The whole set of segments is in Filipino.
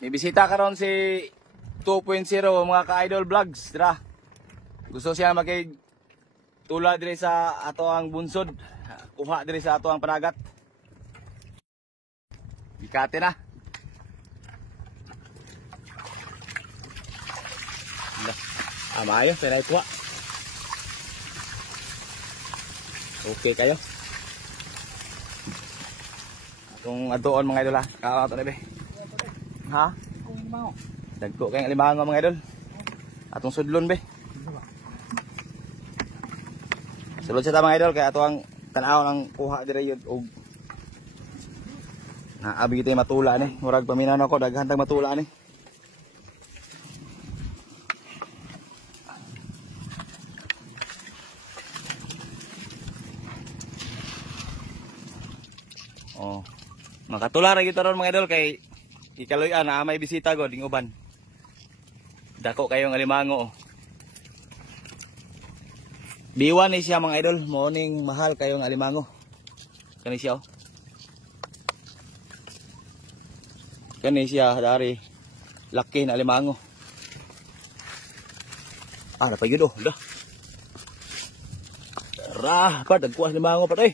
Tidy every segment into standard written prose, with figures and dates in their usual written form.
May bisita karon si 2.0 mga ka-idol vlogs, dira. Gusto siya magay tula diri sa ato ang bunsod, kuha diri sa ato ang panagat. Bikate na. Amayo, pero kuha. Okay kayo. Kung adoon mga idol ha, kakato na be. Ha? Dagko kayong limango mga idol. Atong sudlon be. Sulod sa mga idol kaya ato ang tanaw ng kuha dire yun og naabi kita matula ni. Murag paminaw ako daghan tag matula ni. Oh. Makatula ra kita ron mga idol kay ikaloy-an na may bisita go ding uban. Dako kayo ng alimango. Biwan ni siya mga idol, morning mahal kayo ng alimango. Kani siya oh. Kani siya dari laki na alimango. Ah, napay yun oh. Dah. Tara, pa dagkuha alimango pa toy.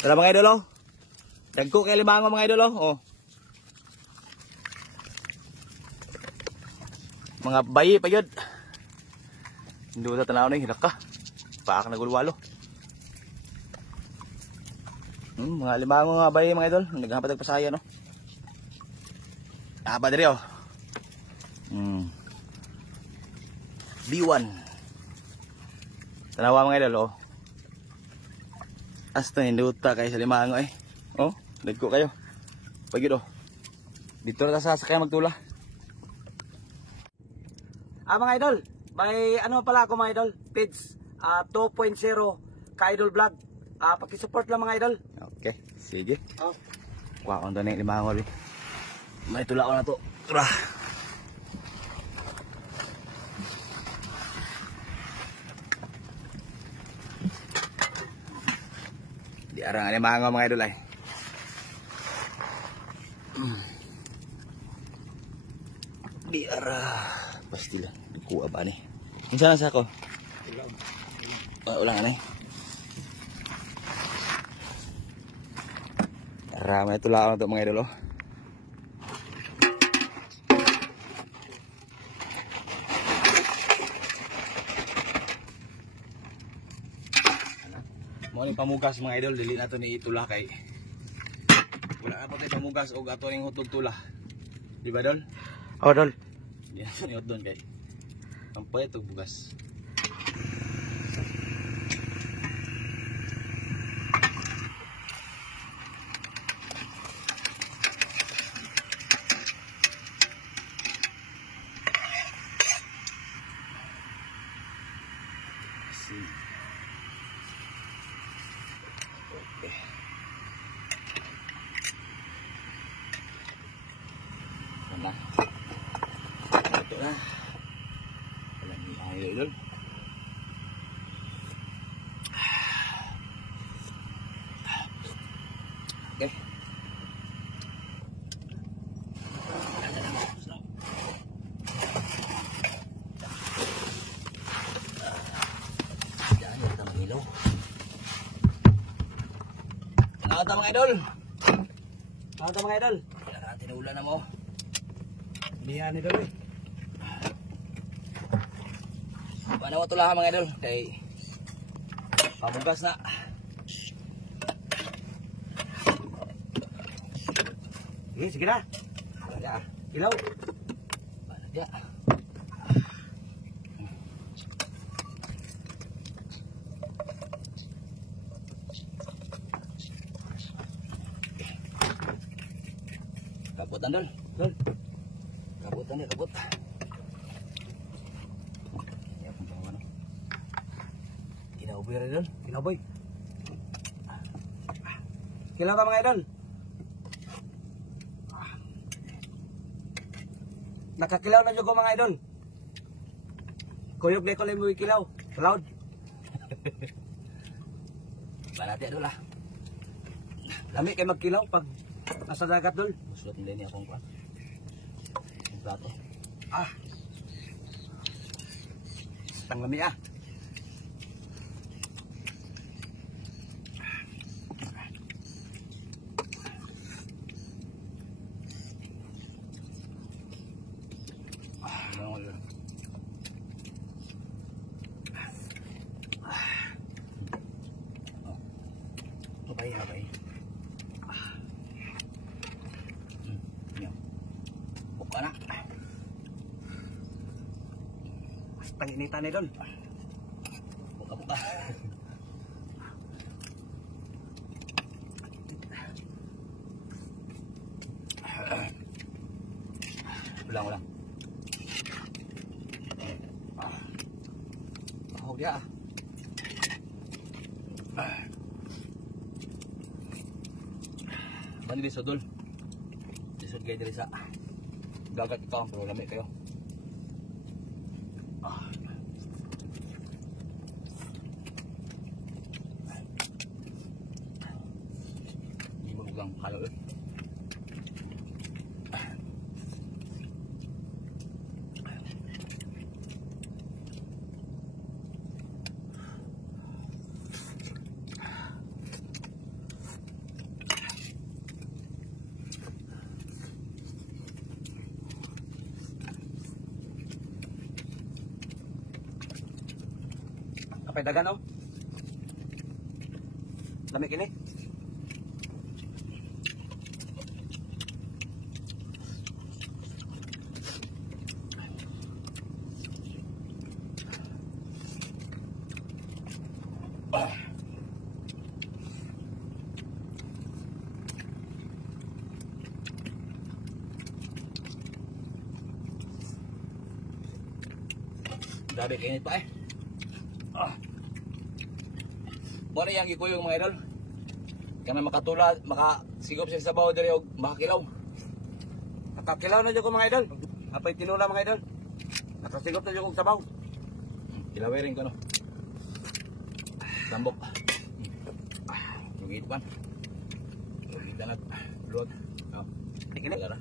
Tara mga idol oh. Dagko kay limango mga idol oh. Mga bayi pa yun. Hindi ko tanaw na hinak ka. Paak na gulwalo. Mga limango nga bayi mga idol. Naghampatag pasaya no. Aba diri oh. B1. Tanawa mga idol oh. Hasta hindi uta kayo sa limango eh. Oh, dagko kayo. Pagid oh. Dito na sa sakay magtula. Mga idol, may ano pala ako mga idol, page 2.0 ka-idol vlog. Paki-support lang mga idol. Okay, sige. Oh. Wow, ang dami limango rin. May tula ko na to. Tara. Di arang limango mga idol ay. Di arah pasti lang kuha ba ni. Unsa na sa ako? Ulang ani. Ramay tulaon to mga idol oh. Mo ni pamugas mga idol, dili nato ni itula kay wala na pa tay pamugas og ato ning hutog tula. Di ba dol? Oh dol. Yan ni hot don kay. Ang payat og bugas. Okay. Wala. Ito na. Wala ni ayo idol. Okay. Diyan yung tamang ilaw. Nakata mga idol. Nakata mga idol. Wala natin na ulan na mo. Bihan idol eh. Paano mo tulahan mga idol? Kay pamugas na. Sige na. Balagya. Ilaw. Balagya. Kaputan dol. Dol. Kaputan dia, kaput. Ya pun mana. Kinaboy rin dol. Kinaboy. Kilaw ka mga idol. Nakakilaw na dyan ko mga idol. Kuyog na ko lang mo ikilaw. Loud. Balati dol ah. Lami kay magkilaw pag Nasa dagat dol. Sulat nila niya akong kwan. Ang plato. Ah. Tanglami ah. Abay. Yan. Buka na. Bastang initan idol. Buka. Ulang. Oh dia. Bani di sudol. Disud kayo diri sa dagat ito. Pero lamig kayo. Hindi mo lang halo eh. Kapay dagan oh. Lamig ini. Grabe kainit pa eh. Muna yung gikuyong mga idol. Kaya may makatulad, makasigop siya sa baho diri og makakilaw. Nakakilaw na dyan ko mga idol. Apay tinula mga idol. Nakasigop na dyan kong sabaw. Kilawirin ko no. Sambok. Lugit pa. Lugitan at luwag. Ikinip. Wala na.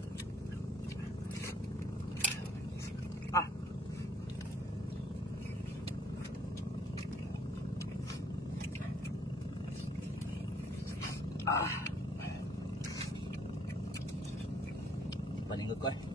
Paninggot ko eh.